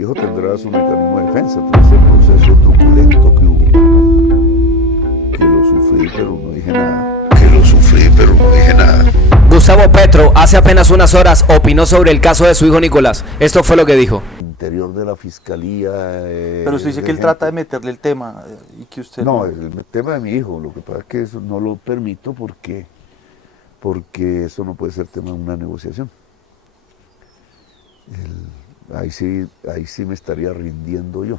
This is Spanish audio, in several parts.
hijo tendrá su mecanismo de defensa, todo ese proceso truculento que hubo, que lo sufrí pero no dije nada. Gustavo Petro hace apenas unas horas opinó sobre el caso de su hijo Nicolás. Esto fue lo que dijo. Interior de la fiscalía. Pero usted dice que él trata de meterle el tema y que usted no. El tema de mi hijo, lo que pasa es que eso no lo permito porque eso no puede ser tema de una negociación. Ahí sí me estaría rindiendo yo.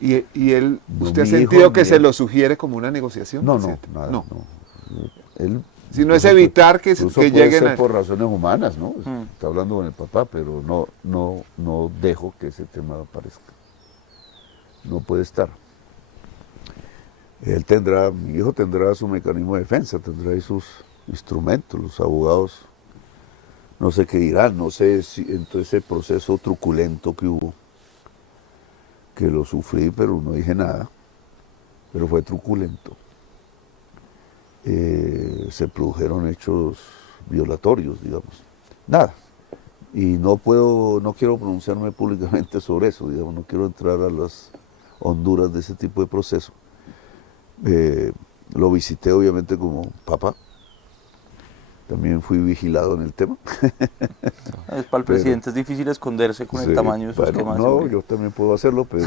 ¿Y él, usted ha mi sentido hijo, que ni se él. lo sugiere como una negociación? No, presidente? nada, no. Él, Si no es evitar que puede lleguen ser a... por razones humanas, ¿no? Está hablando con el papá, pero no dejo que ese tema aparezca. No puede estar. Mi hijo tendrá su mecanismo de defensa, tendrá ahí sus instrumentos, los abogados, no sé qué dirán, no sé si en todo ese proceso truculento que hubo, que lo sufrí, pero no dije nada, pero fue truculento. Se produjeron hechos violatorios, digamos. Nada. Y no quiero pronunciarme públicamente sobre eso, digamos, no quiero entrar a las honduras de ese tipo de proceso. Lo visité obviamente como papá. También fui vigilado en el tema. Para el presidente es difícil esconderse con el tamaño de sus esquemas. No, yo también puedo hacerlo, pero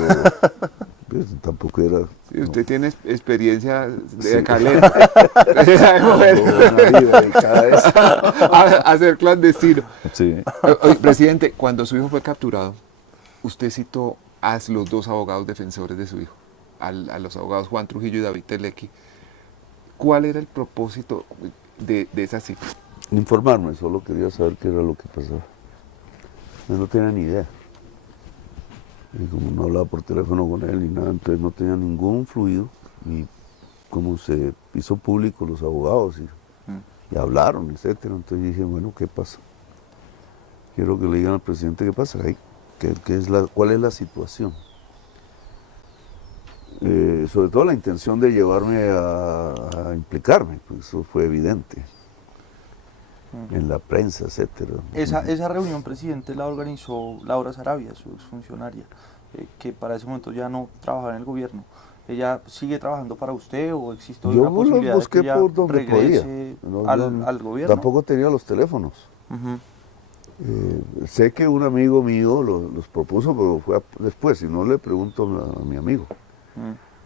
pues, tampoco era... Sí, usted tiene experiencia de Sí. caleta. Una vida dedicada a eso. A ser clandestino. Sí. Oye, presidente, cuando su hijo fue capturado, usted citó a los dos abogados defensores de su hijo, a los abogados Juan Trujillo y David Telequi. ¿Cuál era el propósito de esa cita? Informarme, solo quería saber qué era lo que pasaba. Yo no tenía ni idea. Y como no hablaba por teléfono con él ni nada, entonces no tenía ningún fluido. Y como se hizo público los abogados y hablaron, etcétera, entonces dije, bueno, ¿qué pasa? Quiero que le digan al presidente qué pasa ahí, cuál es la situación. Sobre todo la intención de llevarme a implicarme, pues eso fue evidente en la prensa, etcétera. Esa reunión, presidente, la organizó Laura Sarabia, su exfuncionaria, que para ese momento ya no trabajaba en el gobierno. ¿Ella sigue trabajando para usted o existe hoy Yo una los posibilidad de busqué que ella por donde regrese podía. al gobierno? Tampoco tenía los teléfonos. Uh-huh. Sé que un amigo mío los propuso, pero fue después, si no le pregunto a mi amigo.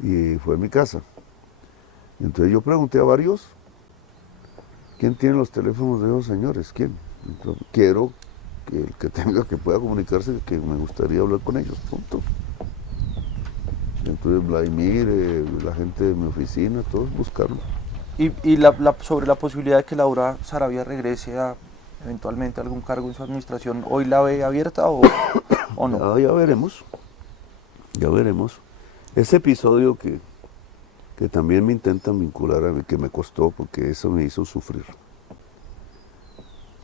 Y fue a mi casa. Entonces yo pregunté a varios, ¿quién tiene los teléfonos de esos señores? ¿Quién? Entonces, quiero que el que tenga, que pueda comunicarse, que me gustaría hablar con ellos, punto. Entonces Vladimir, la gente de mi oficina, todos buscaron. Y sobre la posibilidad de que Laura Sarabia regrese eventualmente a algún cargo en su administración, ¿hoy la ve abierta o no? Ya veremos. Ese episodio que también me intentan vincular a mí, que me costó, porque eso me hizo sufrir.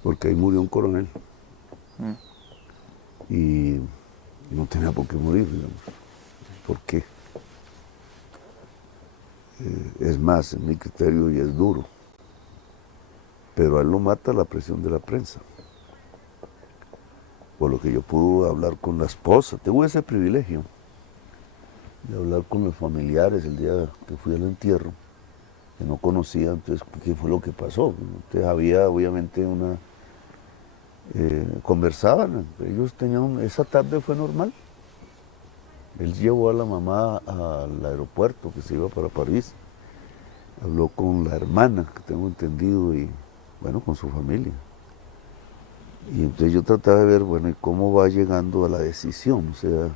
Porque ahí murió un coronel. Y no tenía por qué morir, digamos. ¿Por qué? Es más, en mi criterio, y es duro. Pero a él lo mata la presión de la prensa. Por lo que yo pude hablar con la esposa. Tuve ese privilegio de hablar con los familiares el día que fui al entierro, que no conocía, entonces, ¿qué fue lo que pasó? Entonces había obviamente conversaban, ellos esa tarde fue normal. Él llevó a la mamá al aeropuerto, que se iba para París, habló con la hermana, que tengo entendido, y bueno, con su familia. Y entonces yo trataba de ver, bueno, ¿y cómo va llegando a la decisión? O sea,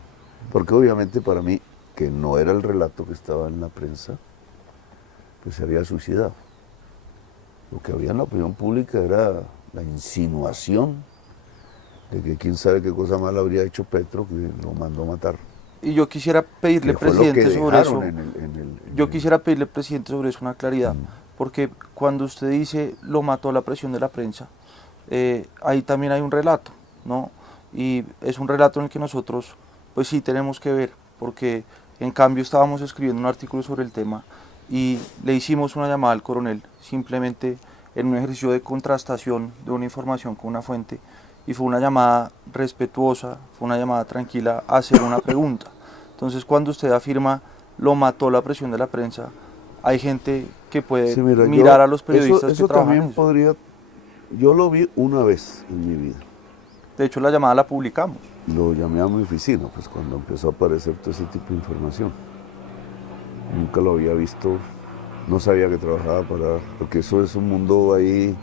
porque obviamente para mí, que no era el relato que estaba en la prensa, pues se había suicidado. Lo que había en la opinión pública era la insinuación de que quién sabe qué cosa mala habría hecho Petro, que lo mandó matar. Y yo quisiera pedirle, presidente, sobre eso. Yo quisiera pedirle, presidente, sobre eso una claridad, porque cuando usted dice lo mató a la presión de la prensa, ahí también hay un relato, ¿no? Y es un relato en el que nosotros, pues sí tenemos que ver, porque en cambio estábamos escribiendo un artículo sobre el tema y le hicimos una llamada al coronel, simplemente en un ejercicio de contrastación de una información con una fuente, y fue una llamada respetuosa, fue una llamada tranquila a hacer una pregunta. Entonces, cuando usted afirma lo mató la presión de la prensa, hay gente que puede Sí, mira, mirar a los periodistas eso que trabajan también en eso. podría, yo lo vi una vez en mi vida. De hecho, la llamada la publicamos. Lo llamé a mi oficina, pues cuando empezó a aparecer todo ese tipo de información. Nunca lo había visto, no sabía que trabajaba porque eso es un mundo ahí,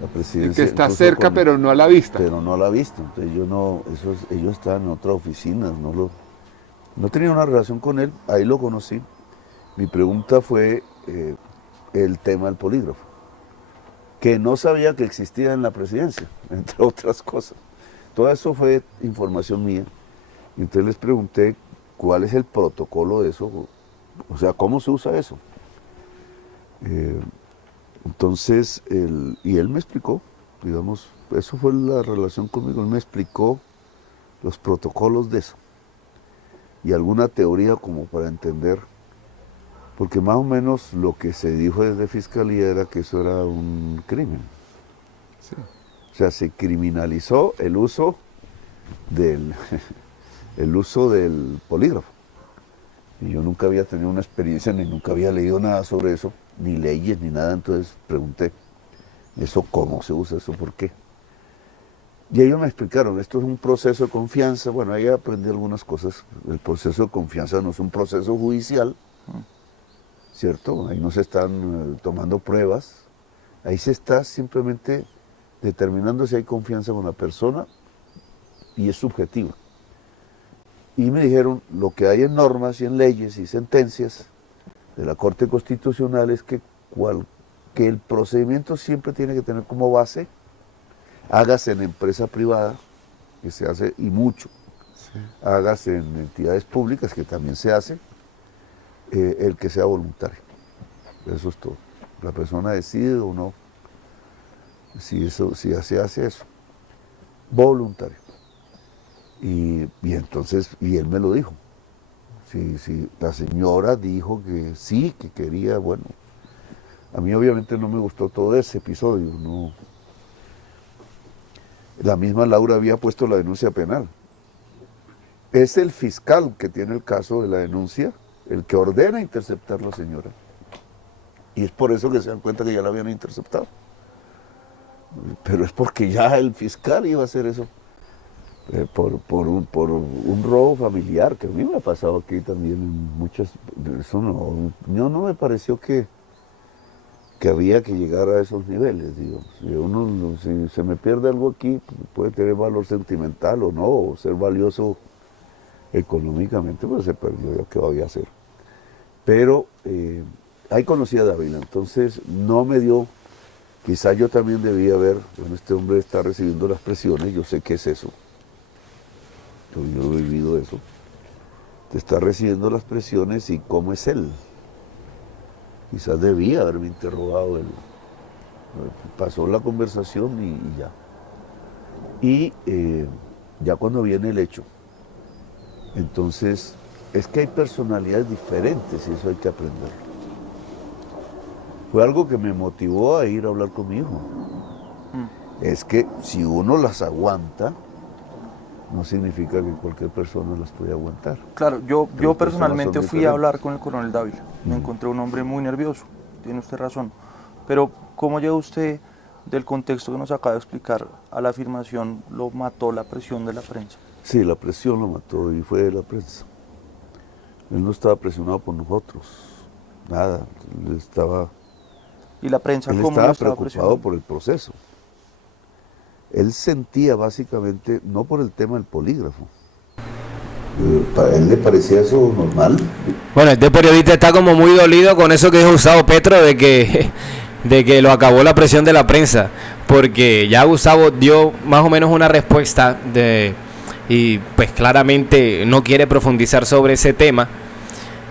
la presidencia. Que está cerca, pero no a la vista. Pero no la vista, entonces ellos estaban en otra oficina, no tenía una relación con él, ahí lo conocí. Mi pregunta fue el tema del polígrafo, que no sabía que existía en la presidencia, entre otras cosas. Todo eso fue información mía. Entonces les pregunté cuál es el protocolo de eso, o sea, cómo se usa eso. Entonces, y él me explicó, digamos, eso fue la relación conmigo, él me explicó los protocolos de eso y alguna teoría como para entender, porque más o menos lo que se dijo desde Fiscalía era que eso era un crimen. Sí. O sea, se criminalizó el uso del polígrafo. Y yo nunca había tenido una experiencia, ni nunca había leído nada sobre eso, ni leyes, ni nada, entonces pregunté, ¿eso cómo se usa? ¿Eso por qué? Y ellos me explicaron, esto es un proceso de confianza, bueno, ahí aprendí algunas cosas, el proceso de confianza no es un proceso judicial, ¿cierto? Ahí no se están tomando pruebas, ahí se está simplemente determinando si hay confianza con la persona y es subjetiva. Y me dijeron, lo que hay en normas y en leyes y sentencias de la Corte Constitucional es que el procedimiento siempre tiene que tener como base, hágase en empresa privada, que se hace y mucho, sí, hágase en entidades públicas, que también se hace, el que sea voluntario. Eso es todo. La persona decide o no si se hace eso. Voluntario. Y entonces, y él me lo dijo. Si la señora dijo que sí, que quería, bueno, a mí obviamente no me gustó todo ese episodio, no. La misma Laura había puesto la denuncia penal. Es el fiscal que tiene el caso de la denuncia, el que ordena interceptar a la señora. Y es por eso que se dan cuenta que ya la habían interceptado. Pero es porque ya el fiscal iba a hacer eso. Por un robo familiar, que a mí me ha pasado aquí también en muchas. Eso no me pareció que había que llegar a esos niveles, digo. Si se me pierde algo aquí, puede tener valor sentimental o no, o ser valioso económicamente, pues se perdió, ya qué voy a hacer. Pero ahí conocí a Dávila, entonces no me dio, quizá yo también debía ver, bueno, este hombre está recibiendo las presiones, yo sé qué es eso. Yo he vivido eso. Te está recibiendo las presiones y cómo es él. Quizás debía haberme interrogado él. Pasó la conversación y ya. Y ya cuando viene el hecho, entonces es que hay personalidades diferentes y eso hay que aprenderlo. Fue algo que me motivó a ir a hablar con mi hijo. Es que si uno las aguanta, no significa que cualquier persona las puede aguantar. Claro, yo personalmente fui a hablar con el coronel Dávila. Me encontré un hombre muy nervioso, tiene usted razón. Pero, ¿cómo llega usted del contexto que nos acaba de explicar a la afirmación, lo mató la presión de la prensa? Sí, la presión lo mató y fue de la prensa. Él no estaba presionado por nosotros, nada. ¿Y la prensa cómo estaba estaba preocupado por el proceso. Él sentía básicamente, no por el tema del polígrafo. ¿Para él le parecía eso normal? Bueno, este periodista está como muy dolido con eso que dijo Gustavo Petro de que lo acabó la presión de la prensa, porque ya Gustavo dio más o menos una respuesta y pues claramente no quiere profundizar sobre ese tema.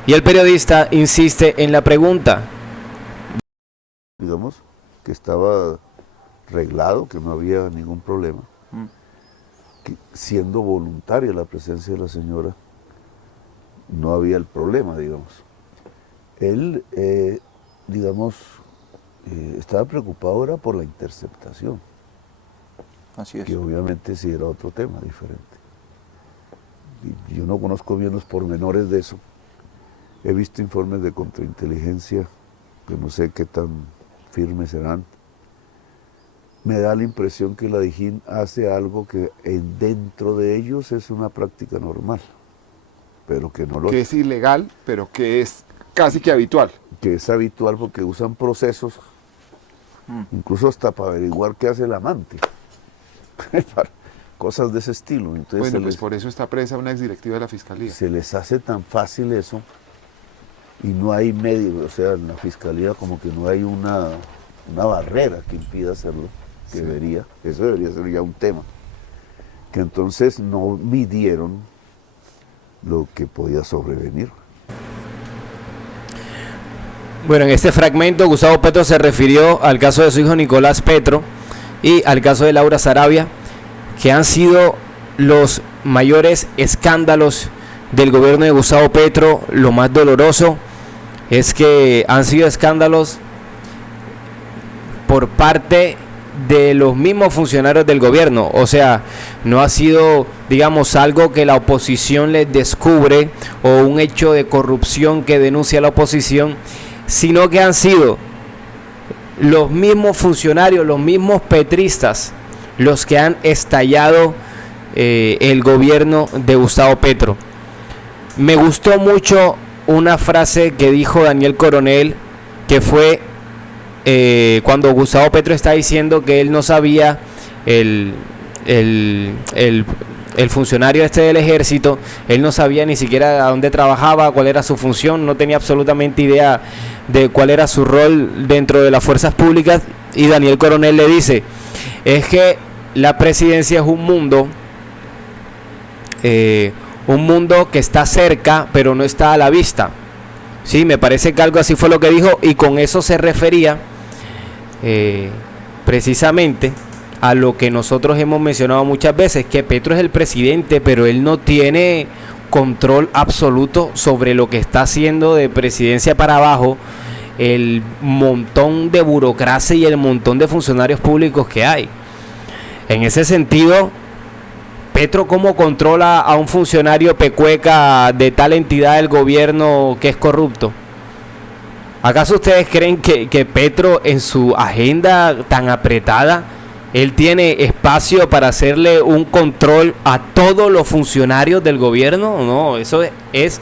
Y el periodista insiste en la pregunta. Digamos que estaba reglado, que no había ningún problema. Que siendo voluntaria la presencia de la señora, no había el problema, digamos. Él, estaba preocupado era por la interceptación. Así es. Que obviamente sí era otro tema diferente. Y yo no conozco bien los pormenores de eso. He visto informes de contrainteligencia, que no sé qué tan firmes serán. Me da la impresión que la Dijín hace algo que dentro de ellos es una práctica normal, pero que no lo que es ilegal, pero que es casi que habitual. Que es habitual porque usan procesos, incluso hasta para averiguar qué hace el amante, cosas de ese estilo. Entonces bueno, pues por eso está presa una exdirectiva de la Fiscalía. Se les hace tan fácil eso y no hay medio, o sea, en la Fiscalía como que no hay una barrera que impida hacerlo. Que sí. Eso debería ser ya un tema, que entonces no midieron lo que podía sobrevenir. Bueno, en este fragmento Gustavo Petro se refirió al caso de su hijo Nicolás Petro y al caso de Laura Sarabia, que han sido los mayores escándalos del gobierno de Gustavo Petro. Lo más doloroso es que han sido escándalos por parte de los mismos funcionarios del gobierno, o sea, no ha sido, digamos, algo que la oposición les descubre o un hecho de corrupción que denuncia la oposición, sino que han sido los mismos funcionarios, los mismos petristas, los que han estallado el gobierno de Gustavo Petro. Me gustó mucho una frase que dijo Daniel Coronel, que fue cuando Gustavo Petro está diciendo que él no sabía, el funcionario este del ejército, él no sabía ni siquiera a dónde trabajaba, cuál era su función, no tenía absolutamente idea de cuál era su rol dentro de las fuerzas públicas, y Daniel Coronel le dice, es que la presidencia es un mundo que está cerca pero no está a la vista. Sí, me parece que algo así fue lo que dijo, y con eso se refería precisamente a lo que nosotros hemos mencionado muchas veces, que Petro es el presidente, pero él no tiene control absoluto sobre lo que está haciendo de presidencia para abajo, el montón de burocracia y el montón de funcionarios públicos que hay. En ese sentido, Petro, ¿cómo controla a un funcionario pecueca de tal entidad del gobierno que es corrupto? ¿Acaso ustedes creen que Petro, en su agenda tan apretada, él tiene espacio para hacerle un control a todos los funcionarios del gobierno? No, eso es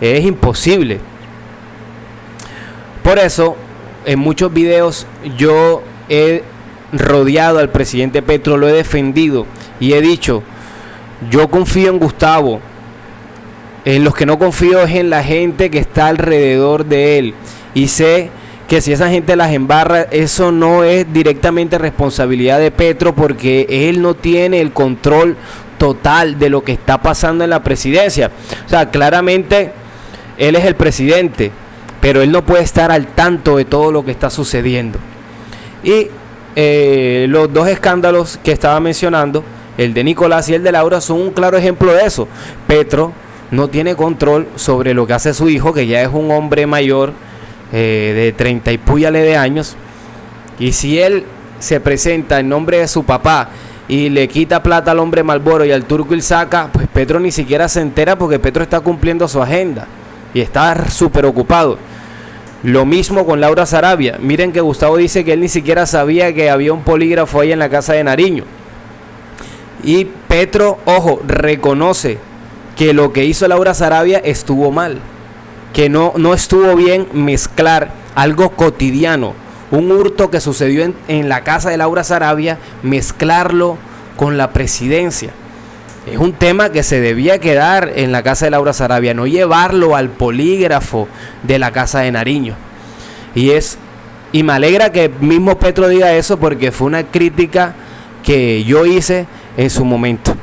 imposible. Por eso, en muchos videos yo he rodeado al presidente Petro, lo he defendido y he dicho, yo confío en Gustavo. En los que no confío es en la gente que está alrededor de él, y sé que si esa gente las embarra, eso no es directamente responsabilidad de Petro, porque él no tiene el control total de lo que está pasando en la presidencia. O sea, claramente él es el presidente, pero él no puede estar al tanto de todo lo que está sucediendo. Y los dos escándalos que estaba mencionando, el de Nicolás y el de Laura, son un claro ejemplo de eso. Petro no tiene control sobre lo que hace su hijo, que ya es un hombre mayor de 30 y púyale de años, y si él se presenta en nombre de su papá y le quita plata al hombre Malboro y al Turco Ilzaca, pues Petro ni siquiera se entera, porque Petro está cumpliendo su agenda y está súper ocupado. Lo mismo con Laura Sarabia. Miren que Gustavo dice que él ni siquiera sabía que había un polígrafo ahí en la casa de Nariño, y Petro, ojo, reconoce que lo que hizo Laura Sarabia estuvo mal, que no estuvo bien mezclar algo cotidiano, un hurto que sucedió en la casa de Laura Sarabia, mezclarlo con la presidencia. Es un tema que se debía quedar en la casa de Laura Sarabia, no llevarlo al polígrafo de la casa de Nariño. Y me alegra que mismo Petro diga eso, porque fue una crítica que yo hice en su momento.